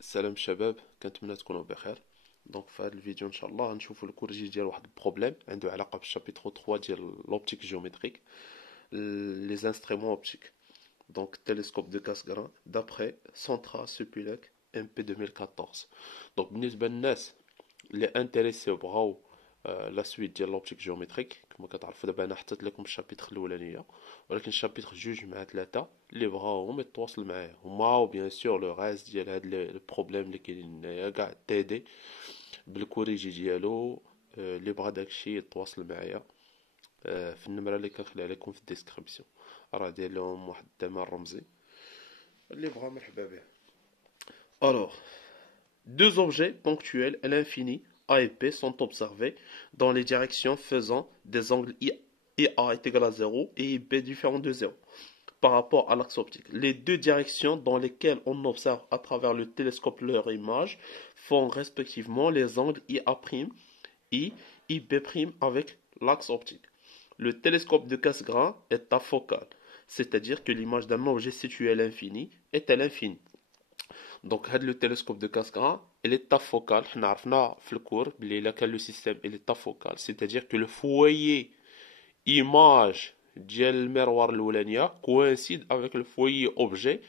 السلام شباب، كنتمنى تكونوا بخير. دونك في هذا الفيديو ان شاء الله غنشوفوا الكوريجي ديال واحد البروبليم عنده علاقه بالشابيتر 3 ديال لوبتيك جيومتريك، لي انسترومون اوبتيك. دونك تيليسكوب دو كاسغران دابخي سونترا سوبيلك ام بي 2014. دونك بالنسبه للناس اللي انتريسي وبغاو لا سويت ديال لوبتيك جيومتريك، كما كتعرفوا دابا انا حطيت لكم الشابيتر الاولانيه، ولكن الشابيتر جوج مع ثلاثه اللي بغاوهم يتواصل معايا هما، وبيان سور لو غاز ديال هاد البروبليم اللي كاينين هنايا كاع تيدي بالكوريجي ديالو. اللي بغا داكشي يتواصل معايا في النمره اللي كنخليها لكم في الديسكريبسيون، راه داير لهم واحد الثمن رمزي اللي بغا مرحبا به. Alors, deux objets ponctuels à l'infini A et B sont observés dans les directions faisant des angles IA est égal à 0 et IB différent de 0 par rapport à l'axe optique. Les deux directions dans lesquelles on observe à travers le télescope leur image font respectivement les angles IA', I, IB' avec l'axe optique. Le télescope de Cassegrain est afocal, c'est-à-dire que l'image d'un objet situé à l'infini est à l'infini. Donc, le télescope de Cassegrain, il est afocal. On a vu dans le cours que le système est afocal, c'est-à-dire que le foyer image ديال المروار الاولانيه coïncide avec le foyer objet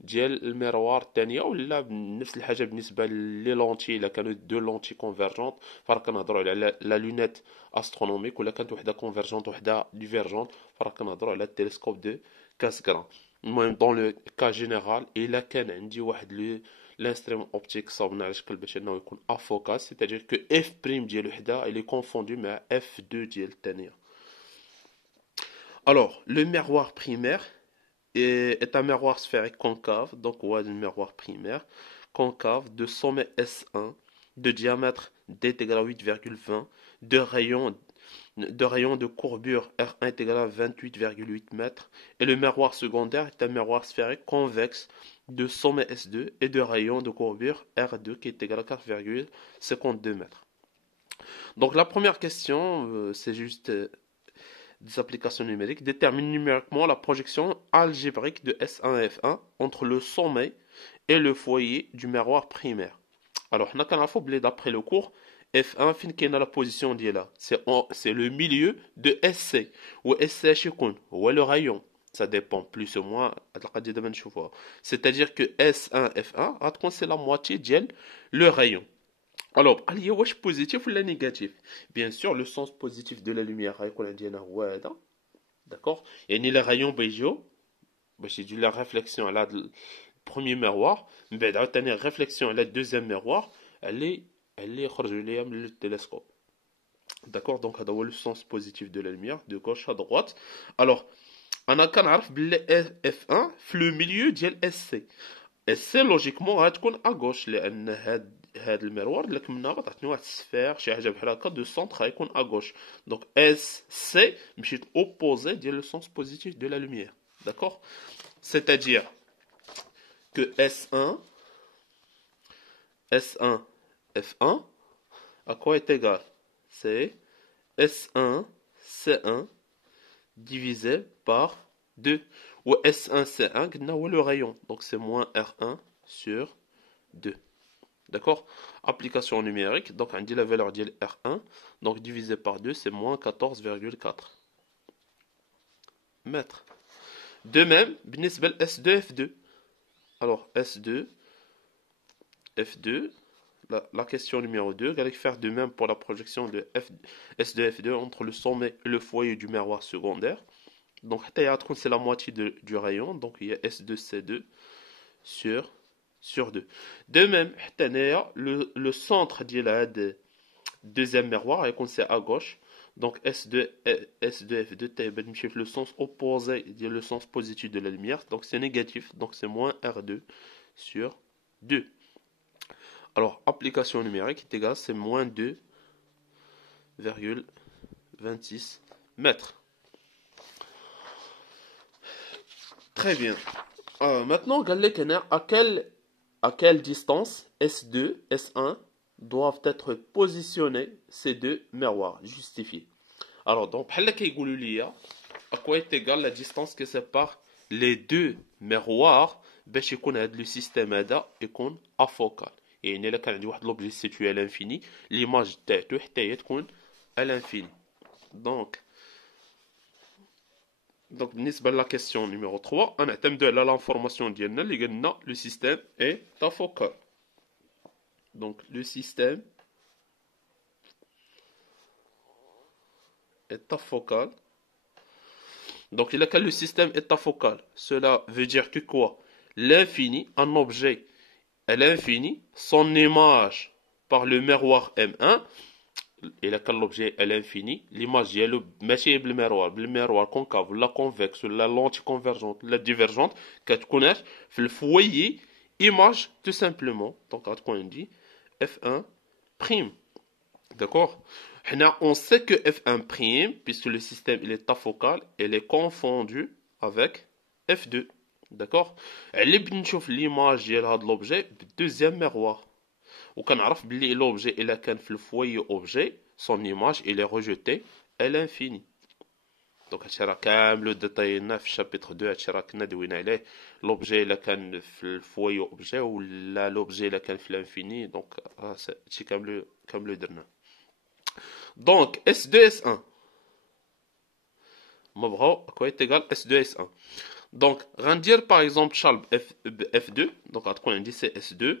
ديال المروار الثانيه، ولا نفس الحاجه بالنسبه لي لونتي. الا كانوا دو لونتي كونفيرجونت فراه كنهضروا على لا لونيت استرونوميك، ولا كانت وحده كونفيرجونت وحده ديفيرجونت فراه كنهضروا على التلسكوب دو كاسغران. المهم دون لو كا جينيرال الا كان عندي واحد لو لانسترومون اوبتيك صاوبنا على شكل باش انه يكون افوكال، سيتادير كو اف بريم ديال وحده الي كونفوندو مع اف 2 ديال الثانيه. Alors, le miroir primaire est un miroir sphérique concave, donc ouais, le miroir primaire concave de sommet S1, de diamètre D est égal à 8,20, de rayon de courbure R1 est égal à 28,8 mètres, et le miroir secondaire est un miroir sphérique convexe de sommet S2 et de rayon de courbure R2 qui est égal à 4,52 mètres. Donc la première question, c'est juste des applications numériques, détermine numériquement la projection algébrique de S1 et F1 entre le sommet et le foyer du miroir primaire. Alors, on a d'après le cours, F1 fin qui est la position d'Yela. C'est le milieu de SC, ou SC ou le rayon. Ça dépend plus ou moins. C'est-à-dire que S1, F1, c'est la moitié de le rayon. Alors, il y a positif ou négatif. Bien sûr, le sens positif de la lumière, d'accord. Et ni le rayon béjo, c'est de la réflexion à la premier miroir, mais dans la réflexion à la deuxième miroir, elle est le télescope. D'accord, donc ça le sens positif de la lumière, de gauche à droite. Alors, on a qu'à F1, le milieu de SC. SC, logiquement, à gauche, هاد المروار اللي كنا عطاتني واحد السفير شي حاجه بحال هكا دو سونتر غيكون ا غوش. دونك اس سي مشيت اوبوزي ديال لو سونس بوزيتيف دو لا لوميير. داكور، c'est-à-dire que S1 F1 à quoi est égal? C'est S1 C1 divisé par 2, ou S1 C1 قلنا هو le rayon, donc c'est moins R1 sur 2. D'accord? Application numérique, donc on dit la valeur de R1, donc divisé par 2, c'est moins 14,4 mètres. De même, بنسبة S2, F2. Alors, S2, F2, la question numéro 2, il va faire de même pour la projection de S2, F2 entre le sommet et le foyer du miroir secondaire. Donc, c'est la moitié du rayon, donc il y a S2, C2 sur 2. De même, le centre de la deuxième miroir est c'est à gauche. Donc S2, F2, le sens opposé, le sens positif de la lumière. Donc c'est négatif, donc c'est moins R2 sur 2. Alors, application numérique est égal, c'est moins 2,26 mètres. Très bien. Maintenant, à quelle distance S2, S1 doivent être positionnés ces deux miroirs justifiés. Alors, donc, à quoi est égale la distance qui sépare les deux miroirs باش يكون هذا لو سيستيم هذا يكون افوكال. يعني الا كان عندي واحد لوبجي سيتوي على الانفيني ليماج تاعته حتى هي تكون على الانفيني. دونك بالنسبه لا كيسيون نيميرو 3 غنعتمدوا على لانفورماسيون ديالنا اللي قالنا لو سيستيم اي افوكال. دونك لو سيستيم est afocal. Donc, il a que le système est afocal. Cela veut dire que quoi? L'infini, un objet à l'infini, son image par le miroir M1, il a que l'objet à l'infini, l'image est le miroir concave, la convexe, la lentille convergente, la divergente, qu'elle connaît, le foyer, image tout simplement. Donc, on dit F1 prime. D'accord? On sait que F1', puisque le système il est afocal, il est confondu avec F2. D'accord? Elle est l'image de l'objet deuxième miroir. Ou quand on sait l'objet il est le foyer objet, son image il est rejetée à l'infini. Donc le détail dans le chapitre 2 l'objet il est le foyer objet ou l'objet il est l'infini. Donc c'est comme le dernier. Donc, S2, S1. À quoi est égal S2, S1. Donc, on va dire par exemple F2. Donc, on dit c'est S2.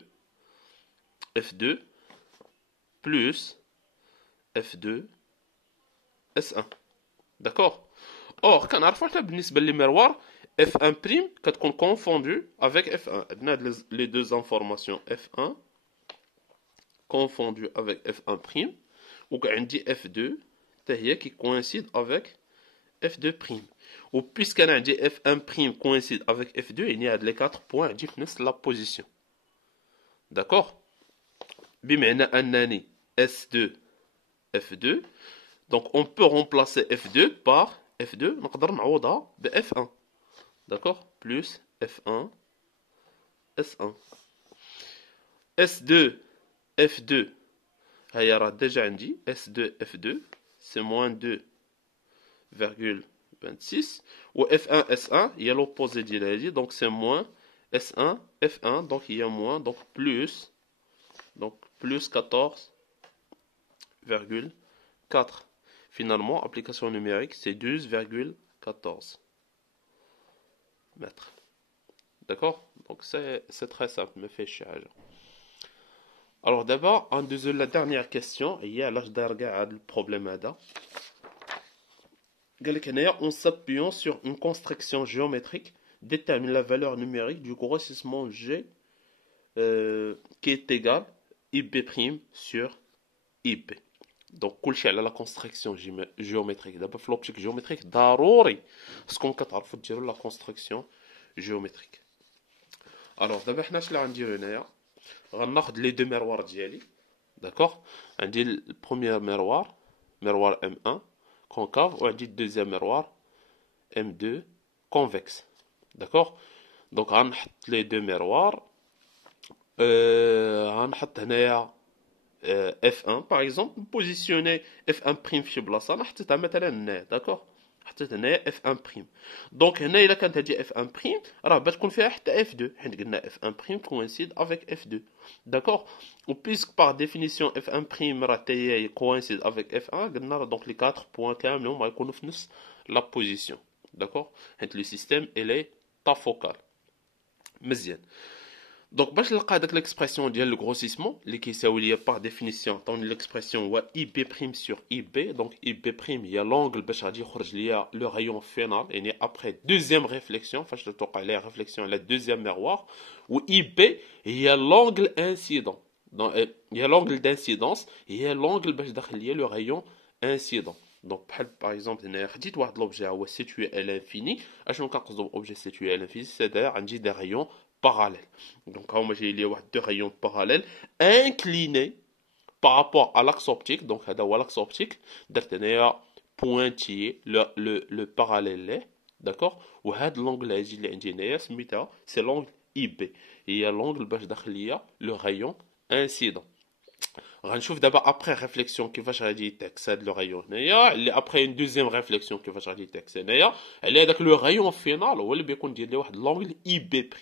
F2 plus F2 S1. D'accord? Or, quand on a fait le miroir, F1' quand on confondu avec F1. On a les deux informations F1 confondu avec F1'. Ou on dit F2 qui coïncide avec F2'. Ou puisqu'on a dit F1' coïncide avec F2, il y a les 4 points qui définissent la position. D'accord? Bimena annani S2, F2. Donc on peut remplacer F2 par F2, نقدر نعوضها ب F1. D'accord? Plus F1, S1. S2, F2. Il y aura déjà dit S2, F2, c'est moins 2,26. Ou F1, S1, il y a l'opposé d'Iladi, donc c'est moins S1, F1, donc il y a moins, donc plus 14,4. Finalement, application numérique, c'est 12,14 mètres. D'accord? Donc c'est très simple, me fait chier. Alors d'abord, la dernière question, il y a l'âge d'argent le problème là. En s'appuyant sur une construction géométrique, détermine la valeur numérique du grossissement G qui est égal IB' sur IB. Donc, la construction géométrique. D'abord, l'optique géométrique, d'arori. Ce qu'on dire la construction géométrique. Alors, d'abord, on va dire غناخد les deux miroirs ديالي. D'accord? عندي le premier miroir M1 concave وعندي le deuxième miroir M2 convexe. D'accord? Donc غنحط les deux miroirs غنحط هنايا F1 par exemple positionner F1' في بلاصه انا حطيتها مثلا هنا. داكوغ حطيت هنايا F1'. دونك هنا الا كانت هذه F1' راه بتكون فيها حتى F2 حيت قلنا F1' coïncide avec F2. داكوغ و puisque par définition F1' راه حتى هي coïncide avec F1 قلنا دونك لي 4 بوين كاملهم غيكونوا في نفس لا بوزيسيون. داكوغ حيت لو سيستيم الي طافوكال. مزيان. Donc, باش نلقى هذاك l'expression ديال le grossissement اللي كيساوي ليا par définition طون l'expression هو IB' sur IB. donc IB' هي l'angle باش غادي يخرج ليا le rayon final يعني après deuxième réflexion فاش توقع ليا réflexion على deuxième miroir. و IB هي l'angle incident. donc هي l'angle d'incidence هي l'angle باش داخل ليا le rayon incident. Donc, par exemple, هنا خديت واحد l'objet هو situé à l'infini. اشنو كنقصدو objet situé à l'infini c'est-à-dire عندي des rayons parallèles. Donc, j'ai lié deux rayons parallèles inclinés par rapport à l'axe optique. Donc, l'axe optique, pointillé, le parallèle là, d'accord? Ou l'angle c'est l'angle IB. Et il y a l'angle le rayon incident. غنشوف d'abord après réflexion كيفاش غادي يتاكسد le rayon هنايا اللي après une deuxième réflexion كيفاش غادي يتاكسد هنايا على هذاك le rayon final هو اللي بيكون ديال لي واحد l'angle IB'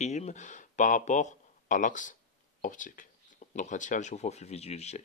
par rapport à l'axe optique. Donc هادشي غنشوفوه في الفيديو الجاي.